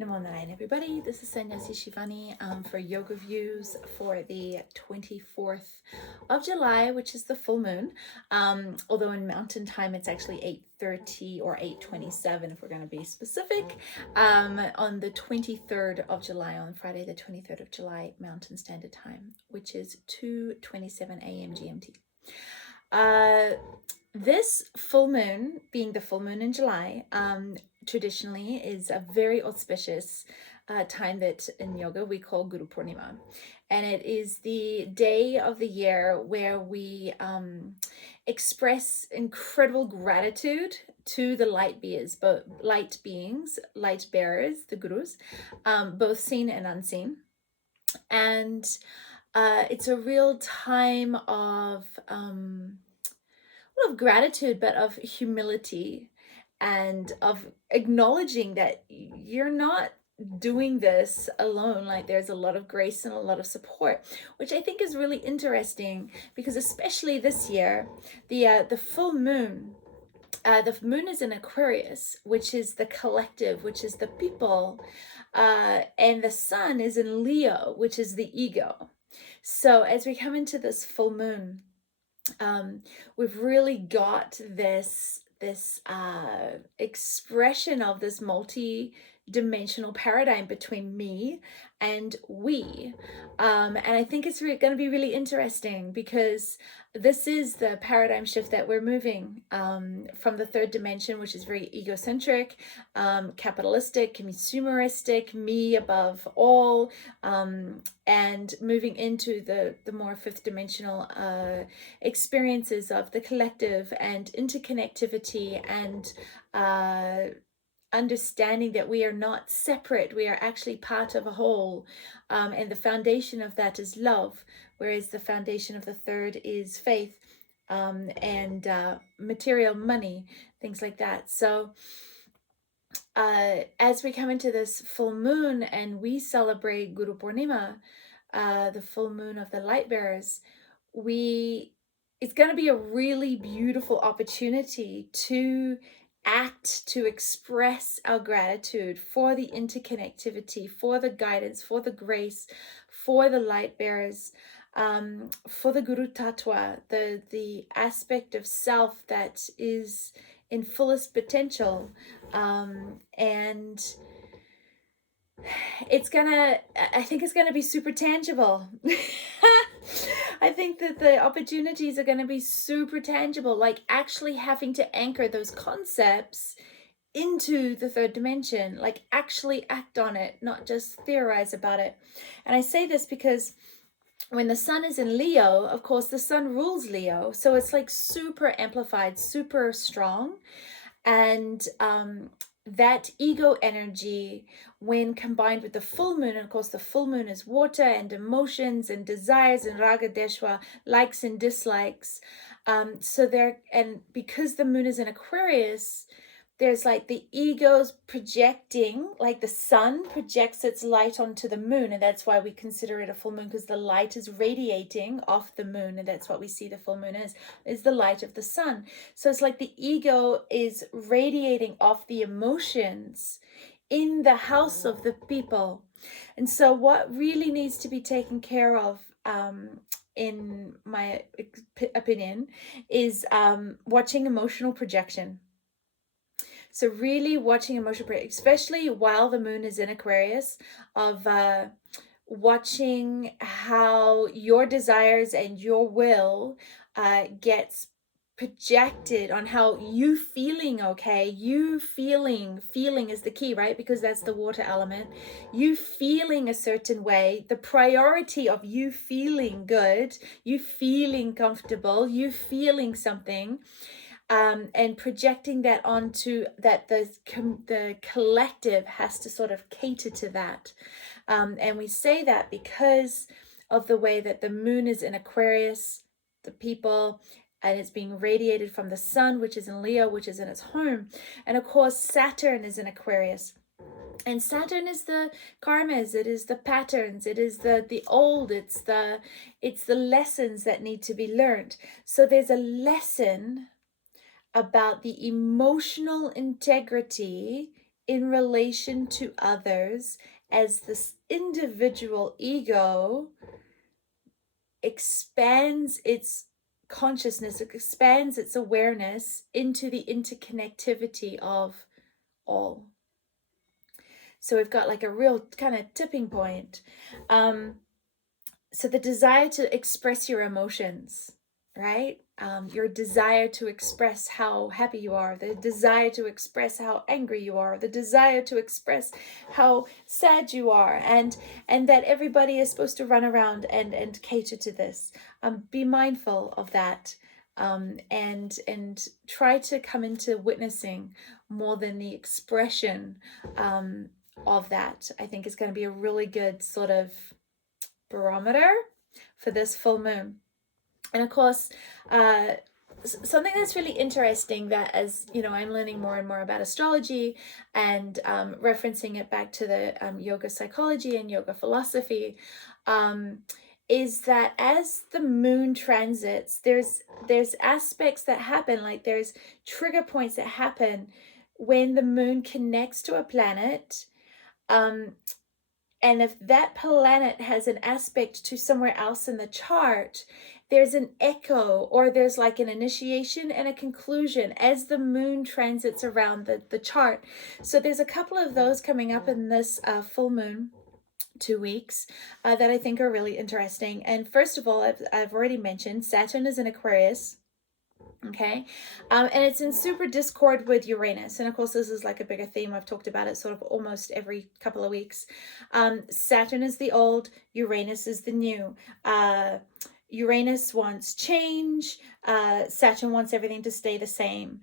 Namo Narayan, everybody. This is Sn Shivani for yoga views for the 24th of July, which is the full moon. Although in mountain time, it's actually 8:30 or 8:27, if we're going to be specific, on the 23rd of July, on Friday, the 23rd of July, Mountain Standard Time, which is 2:27 a.m. GMT. This full moon, being the full moon in July, traditionally is a very auspicious time that in yoga we call Guru Purnima. And it is the day of the year where we express incredible gratitude to the light beings, light bearers, the gurus, both seen and unseen. And it's a real time of gratitude, but of humility and of acknowledging that you're not doing this alone. Like, there's a lot of grace and a lot of support, which I think is really interesting, because especially this year, the full moon, the moon is in Aquarius, which is the collective, which is the people, and the sun is in Leo, which is the ego. So as we come into this full moon, we've really got this expression of this multi-dimensional paradigm between me and we, and I think it's going to be really interesting, because this is the paradigm shift that we're moving from the third dimension, which is very egocentric, capitalistic, consumeristic, me above all, and moving into the more fifth dimensional experiences of the collective and interconnectivity, and understanding that we are not separate, we are actually part of a whole, and the foundation of that is love, whereas the foundation of the third is faith, and material, money, things like that. So as we come into this full moon and we celebrate Guru Purnima, the full moon of the light bearers, it's going to be a really beautiful opportunity to act, to express our gratitude for the interconnectivity, for the guidance, for the grace, for the light bearers, for the Guru Tattva, the aspect of self that is in fullest potential, and I think it's gonna be super tangible. I think that the opportunities are gonna be super tangible, like actually having to anchor those concepts into the third dimension, like actually act on it, not just theorize about it. And I say this because when the sun is in Leo, of course, the sun rules Leo, so it's like super amplified, super strong. And that ego energy, when combined with the full moon, and of course the full moon is water and emotions and desires and raga deshwa, likes and dislikes, and because the moon is in Aquarius, there's like the ego's projecting, like the sun projects its light onto the moon, and that's why we consider it a full moon, because the light is radiating off the moon, and that's what we see the full moon is the light of the sun. So it's like the ego is radiating off the emotions in the house of the people. And so what really needs to be taken care of, in my opinion, is watching emotional projection. So really watching emotional, especially while the moon is in Aquarius, of watching how your desires and your will gets projected on how you feeling. Okay, you feeling is the key, right? Because that's the water element. You feeling a certain way, the priority of you feeling good, you feeling comfortable, you feeling something, and projecting that onto that, the collective has to sort of cater to that. And we say that because of the way that the moon is in Aquarius, the people, and it's being radiated from the sun, which is in Leo, which is in its home. And of course, Saturn is in Aquarius. And Saturn is the karmas, it is the patterns, it is the old, it's the lessons that need to be learned. So there's a lesson about the emotional integrity in relation to others as this individual ego expands its consciousness, it expands its awareness into the interconnectivity of all. So we've got like a real kind of tipping point. So the desire to express your emotions, right? Your desire to express how happy you are, the desire to express how angry you are, the desire to express how sad you are, and that everybody is supposed to run around and cater to this. Be mindful of that, and try to come into witnessing more than the expression of that. I think is going to be a really good sort of barometer for this full moon. And of course, something that's really interesting, that as you know, I'm learning more and more about astrology and referencing it back to the yoga psychology and yoga philosophy, is that as the moon transits, there's aspects that happen, like there's trigger points that happen when the moon connects to a planet. And if that planet has an aspect to somewhere else in the chart, there's an echo, or there's like an initiation and a conclusion as the moon transits around the chart. So there's a couple of those coming up in this full moon, 2 weeks, that I think are really interesting. And first of all, I've already mentioned Saturn is in Aquarius. Okay, and it's in super discord with Uranus, and of course this is like a bigger theme. I've talked about it sort of almost every couple of weeks. Saturn is the old, Uranus is the new. Uranus wants change, Saturn wants everything to stay the same.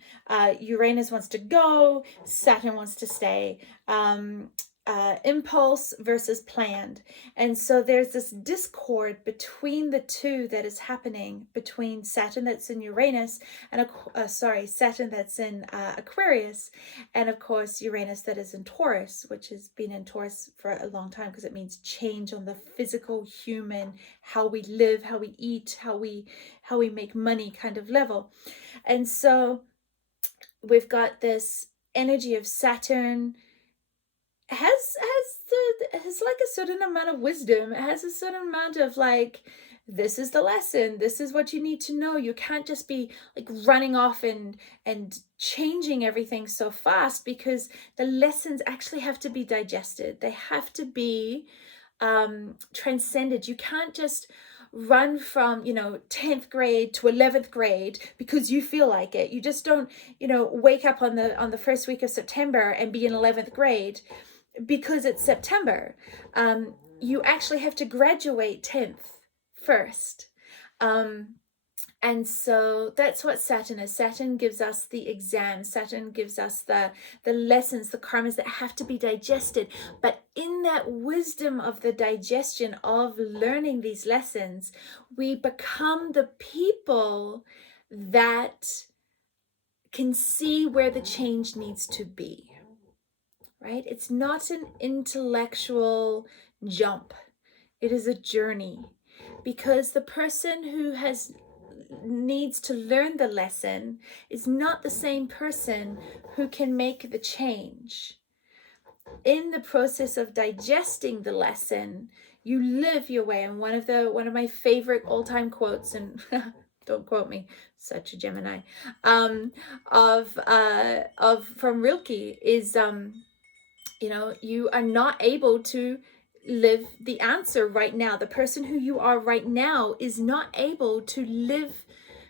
Uranus wants to go, Saturn wants to stay. Impulse versus planned. And so there's this discord between the two that is happening between Saturn that's in Uranus and Saturn that's in Aquarius, and of course Uranus that is in Taurus, which has been in Taurus for a long time because it means change on the physical, human, how we live, how we eat, how we make money kind of level. And so we've got this energy of Saturn has like a certain amount of wisdom. It has a certain amount of like, this is the lesson, this is what you need to know. You can't just be like running off and changing everything so fast, because the lessons actually have to be digested. They have to be transcended. You can't just run from 10th grade to 11th grade because you feel like it. You just don't wake up on the first week of September and be in 11th grade because it's September. You actually have to graduate 10th first. And so that's what Saturn is. Saturn gives us the exam. Saturn gives us the lessons, the karmas that have to be digested. But in that wisdom of the digestion of learning these lessons, we become the people that can see where the change needs to be. Right? It's not an intellectual jump. It is a journey, because the person who needs to learn the lesson is not the same person who can make the change. In the process of digesting the lesson, you live your way. And one of my favorite all-time quotes, and don't quote me, such a Gemini, of from Rilke is you are not able to live the answer right now. The person who you are right now is not able to live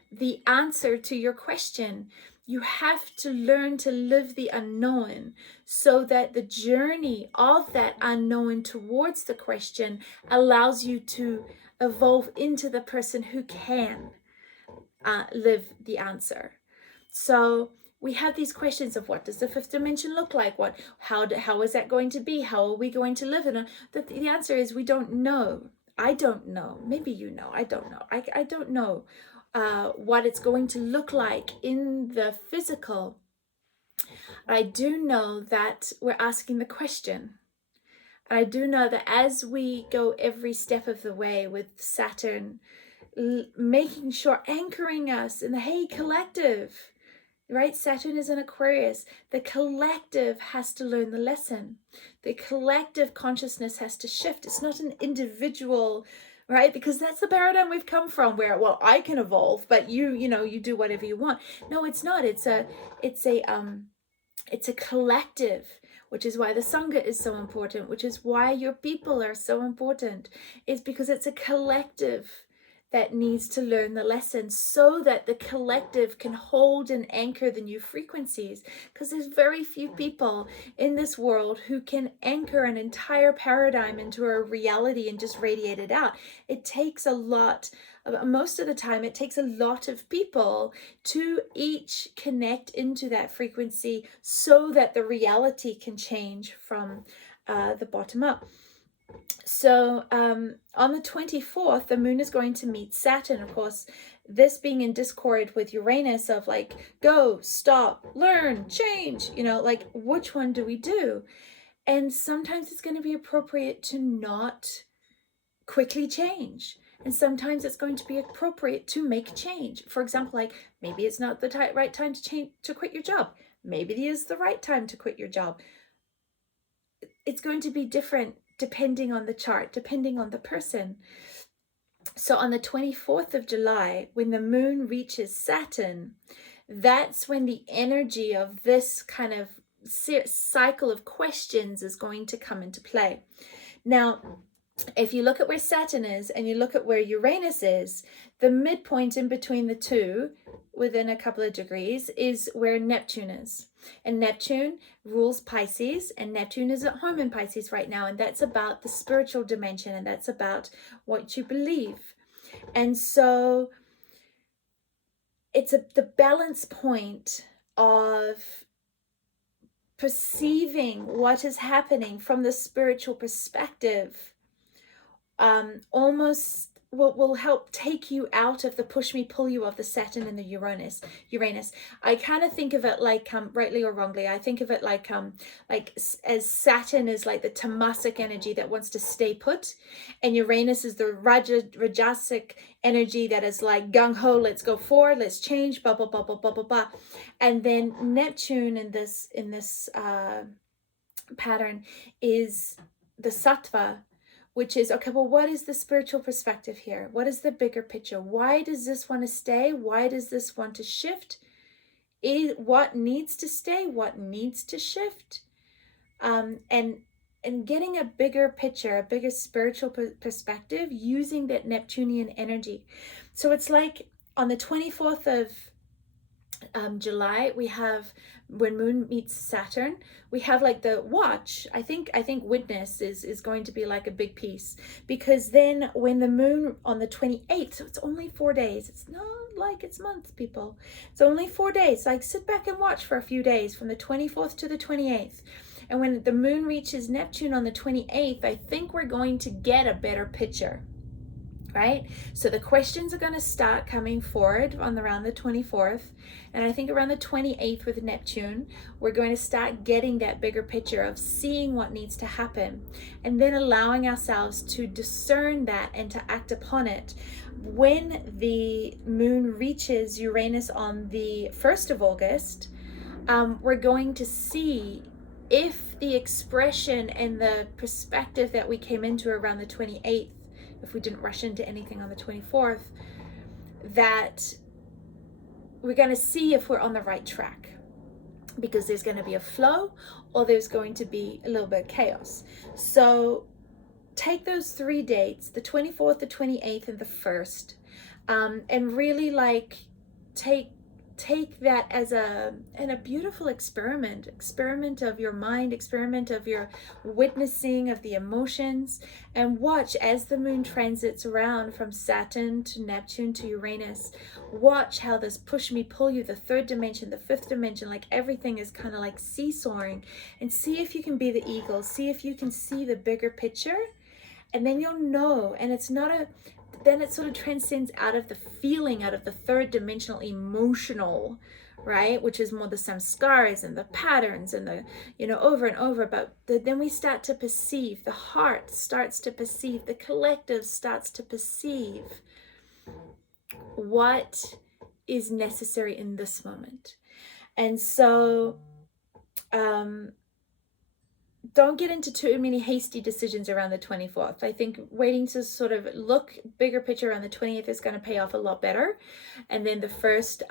the answer to your question. You have to learn to live the unknown, so that the journey of that unknown towards the question allows you to evolve into the person who can live the answer. So we have these questions of, what does the fifth dimension look like? How is that going to be? How are we going to live in it? The answer is, we don't know. I don't know. Maybe you know. I don't know. I don't know what it's going to look like in the physical. I do know that we're asking the question. I do know that as we go every step of the way with Saturn, making sure, anchoring us in the hey collective, right? Saturn is in Aquarius. The collective has to learn the lesson. The collective consciousness has to shift. It's not an individual, right? Because that's the paradigm we've come from, where, well, I can evolve, but you do whatever you want. No, it's not. It's a collective, which is why the Sangha is so important, which is why your people are so important, is because it's a collective that needs to learn the lesson so that the collective can hold and anchor the new frequencies. Because there's very few people in this world who can anchor an entire paradigm into a reality and just radiate it out. It takes a lot. Most of the time, it takes a lot of people to each connect into that frequency so that the reality can change from the bottom up. So on the 24th, the moon is going to meet Saturn. Of course, this being in discord with Uranus of like, go, stop, learn, change, like, which one do we do? And sometimes it's going to be appropriate to not quickly change. And sometimes it's going to be appropriate to make change. For example, like, maybe it's not the right time to quit your job. Maybe it is the right time to quit your job. It's going to be different depending on the chart, depending on the person. So on the 24th of July, when the moon reaches Saturn, that's when the energy of this kind of cycle of questions is going to come into play. Now, if you look at where Saturn is and you look at where Uranus is, the midpoint in between the two, within a couple of degrees, is where Neptune is. And Neptune rules Pisces, and Neptune is at home in Pisces right now, and that's about the spiritual dimension, and that's about what you believe. And so it's the balance point of perceiving what is happening from the spiritual perspective. Almost will help take you out of the push me pull you of the Saturn and the Uranus. I kind of think of it like, rightly or wrongly, I think of it like as Saturn is like the tamasic energy that wants to stay put, and Uranus is the rajasic energy that is like gung-ho, let's go forward, let's change, blah blah blah blah blah blah blah. And then Neptune in this pattern is the sattva, which is, okay, well, what is the spiritual perspective here? What is the bigger picture? Why does this want to stay? Why does this want to shift? What needs to stay? What needs to shift? And getting a bigger picture, a bigger spiritual perspective using that Neptunian energy. So it's like on the 24th of July, we have, when moon meets Saturn, we have like the watch. I think witness is going to be like a big piece, because then when the moon on the 28th, so it's only 4 days, it's not like it's months, people, it's only 4 days, like sit back and watch for a few days from the 24th to the 28th. And when the moon reaches Neptune on the 28th, I think we're going to get a better picture. Right? So the questions are going to start coming forward on around the 24th. And I think around the 28th with Neptune, we're going to start getting that bigger picture of seeing what needs to happen, and then allowing ourselves to discern that and to act upon it. When the moon reaches Uranus on the 1st of August, we're going to see if the expression and the perspective that we came into around the 28th, if we didn't rush into anything on the 24th, that we're going to see if we're on the right track, because there's going to be a flow or there's going to be a little bit of chaos. So take those 3 dates, the 24th, the 28th, and the 1st, and really like take that as a beautiful experiment of your mind, experiment of your witnessing of the emotions, and watch as the moon transits around from Saturn to Neptune to Uranus. Watch how this push me pull you, the 3rd dimension, the 5th dimension, like everything is kind of like seesawing, and see if you can be the eagle, see if you can see the bigger picture, and then you'll know. And it's not then it sort of transcends out of the feeling, out of the 3rd dimensional emotional, right, which is more the samskaras and the patterns and the, over and over. But then we start to perceive, the heart starts to perceive, the collective starts to perceive what is necessary in this moment. And so don't get into too many hasty decisions around the 24th. I think waiting to sort of look bigger picture around the 20th is going to pay off a lot better. And then the first,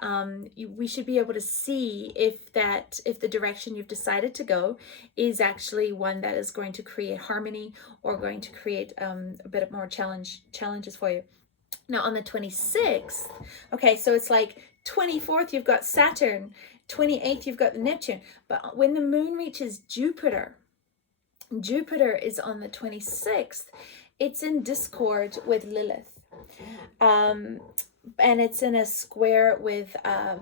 we should be able to see if the direction you've decided to go is actually one that is going to create harmony or going to create a bit more challenges for you. Now on the 26th, okay, so it's like 24th, you've got Saturn, 28th, you've got the Neptune. But when the moon reaches Jupiter is on the 26th, it's in discord with Lilith. And it's in a square with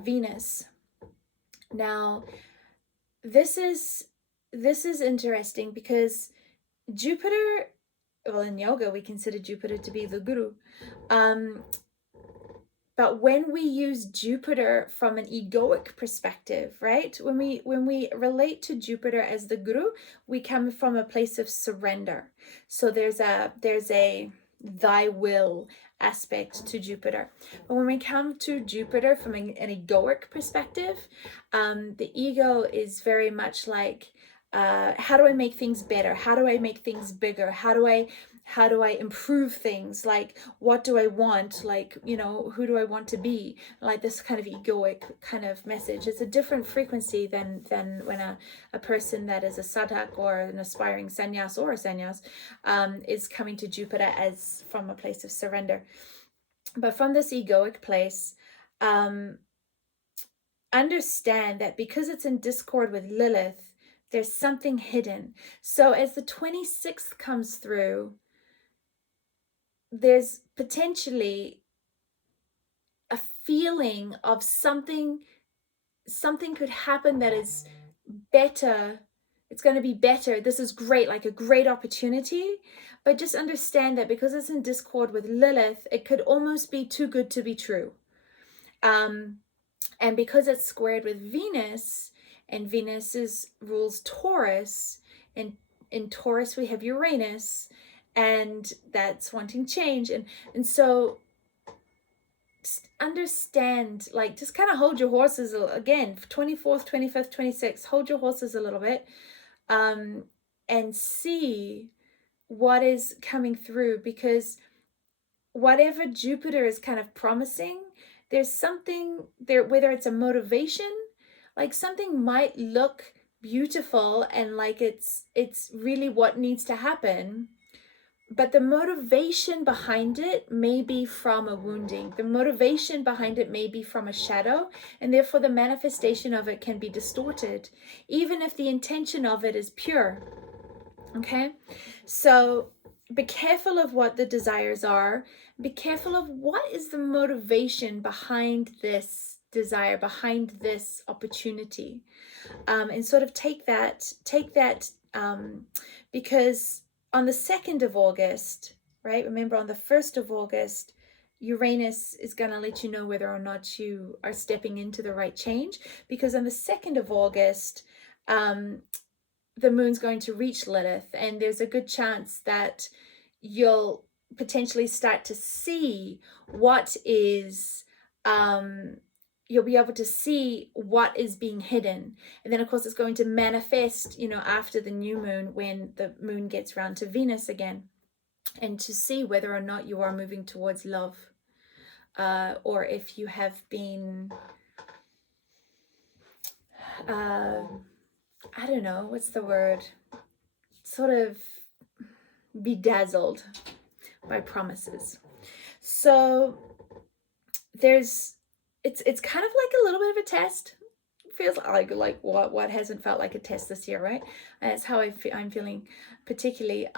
Venus. Now, this is interesting because Jupiter, well, in yoga, we consider Jupiter to be the guru. But when we use Jupiter from an egoic perspective, right? When we relate to Jupiter as the guru, we come from a place of surrender. So there's a thy will aspect to Jupiter. But when we come to Jupiter from an egoic perspective, the ego is very much like, how do I make things better? How do I make things bigger? How do I improve things? Like, what do I want? Like, who do I want to be? Like this kind of egoic kind of message. It's a different frequency than when a person that is a sadhak or an aspiring sannyas or a sannyas is coming to Jupiter as from a place of surrender. But from this egoic place, understand that because it's in discord with Lilith, there's something hidden. So as the 26th comes through, there's potentially a feeling of something could happen that is better. It's going to be better. This is great, like a great opportunity. But just understand that because it's in discord with Lilith, it could almost be too good to be true. And because it's squared with Venus, and Venus rules Taurus, and in Taurus we have Uranus, and that's wanting change. And so understand, like, just kind of hold your horses again, 24th, 25th, 26th, hold your horses a little bit, and see what is coming through, because whatever Jupiter is kind of promising, there's something there, whether it's a motivation, like something might look beautiful and like it's really what needs to happen, but the motivation behind it may be from a wounding. The motivation behind it may be from a shadow, and therefore the manifestation of it can be distorted, even if the intention of it is pure. Okay? So be careful of what the desires are. Be careful of what is the motivation behind this desire, behind this opportunity, and sort of take that, because on the 2nd of August, right? Remember, on the 1st of August, Uranus is going to let you know whether or not you are stepping into the right change, because on the 2nd of August, the moon's going to reach Lilith, and there's a good chance that you'll potentially start to see what is, you'll be able to see what is being hidden. And then of course it's going to manifest, after the new moon, when the moon gets round to Venus again, and to see whether or not you are moving towards love, or if you have been, I don't know, what's the word? Sort of bedazzled by promises. So it's kind of like a little bit of a test. It feels like what hasn't felt like a test this year, right? And that's how I'm feeling particularly.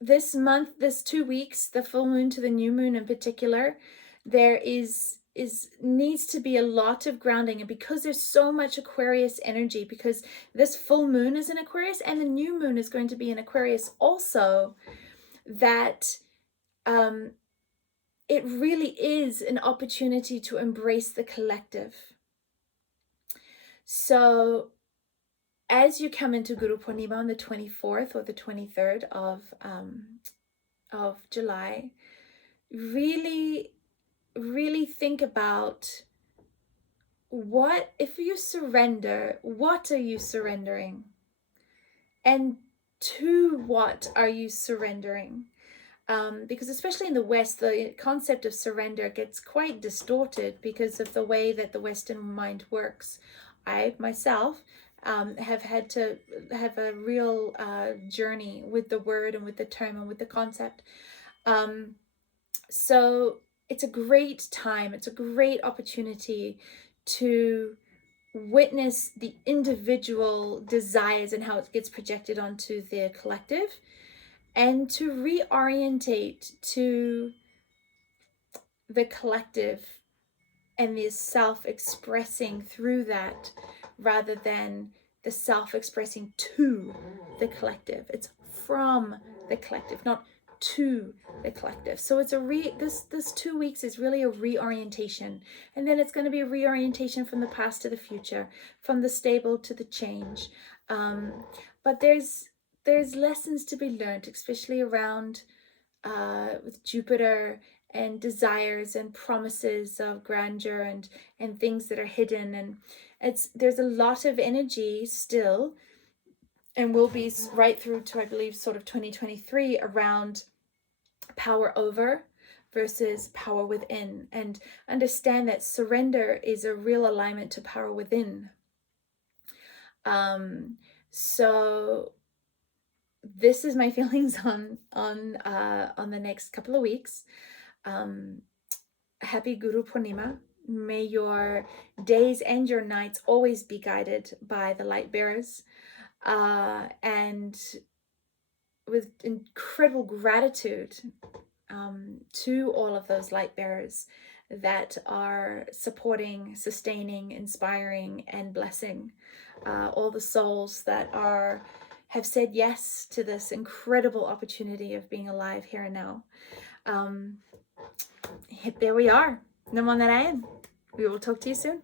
This month, this 2 weeks, the full moon to the new moon in particular, there needs to be a lot of grounding. And because there's so much Aquarius energy, because this full moon is in Aquarius and the new moon is going to be in Aquarius also, that it really is an opportunity to embrace the collective. So as you come into Guru Purnima on the 24th or the 23rd of July, really think about what if you surrender, what are you surrendering? And to what are you surrendering? Because especially in the West, the concept of surrender gets quite distorted because of the way that the Western mind works. I myself have had to have a real journey with the word and with the term and with the concept. So it's a great time, it's a great opportunity to witness the individual desires and how it gets projected onto the collective, and to reorientate to the collective and the self-expressing through that, rather than the self-expressing to the collective. It's from the collective, not to the collective. So it's this 2 weeks is really a reorientation, and then it's going to be a reorientation from the past to the future, from the stable to the change. But there's lessons to be learned, especially around with Jupiter and desires and promises of grandeur and things that are hidden, and there's a lot of energy still, and will be right through to, I believe, sort of 2023, around power over versus power within, and understand that surrender is a real alignment to power within. So this is my feelings on the next couple of weeks. Happy Guru Purnima. May your days and your nights always be guided by the light bearers, and with incredible gratitude to all of those light bearers that are supporting, sustaining, inspiring, and blessing all the souls that have said yes to this incredible opportunity of being alive here and now. There we are. Naman Narayan. We will talk to you soon.